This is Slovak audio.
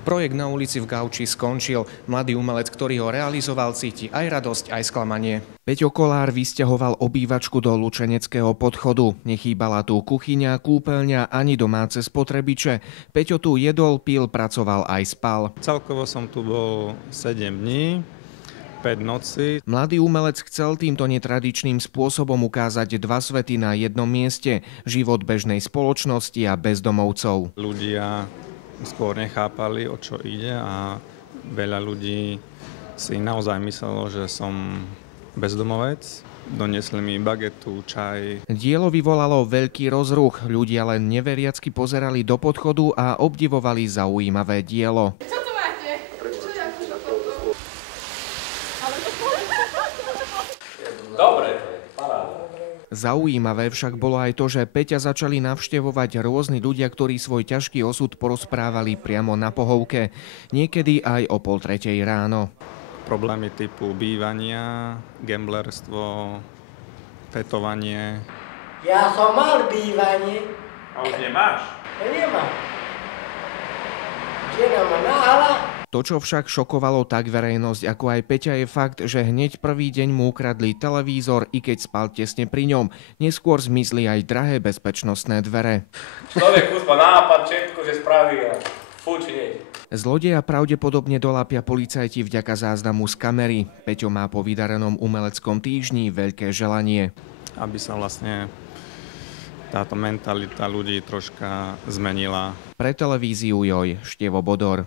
Projekt na ulici v Gauči skončil. Mladý umelec, ktorý ho realizoval, cíti aj radosť, aj sklamanie. Peťo Kolár vysťahoval obývačku do Lučeneckého podchodu. Nechýbala tu kuchyňa, kúpeľňa ani domáce spotrebiče. Peťo tu jedol, pil, pracoval aj spal. Celkovo som tu bol 7 dní. 5 noci. Mladý umelec chcel týmto netradičným spôsobom ukázať dva svety na jednom mieste. Život bežnej spoločnosti a bezdomovcov. Ľudia skôr nechápali, o čo ide a veľa ľudí si naozaj myslelo, že som bezdomovec. Donesli mi bagetu, čaj. Dielo vyvolalo veľký rozruch. Ľudia len neveriacky pozerali do podchodu a obdivovali zaujímavé dielo. Dobre, paráda. Zaujímavé však bolo aj to, že Peťa začali navštevovať rôzni ľudia, ktorí svoj ťažký osud porozprávali priamo na pohovke. Niekedy aj o 2:30 ráno. Problémy typu bývania, gamblerstvo, fetovanie. Ja som mal bývanie. A už nemáš? Ja nemám. Žena ma nahala. To, čo však šokovalo tak verejnosť ako aj Peťa, je fakt, že hneď prvý deň mu ukradli televízor, i keď spal tesne pri ňom. Neskôr zmizli aj drahé bezpečnostné dvere. Človek už má nápad, všetko, že spraví a fuč hneď. Zlodeja pravdepodobne dolápia policajti vďaka záznamu z kamery. Peťo má po vydarenom umeleckom týždni veľké želanie. Aby sa vlastne táto mentalita ľudí troška zmenila. Pre televíziu Joj, Števo Bodor.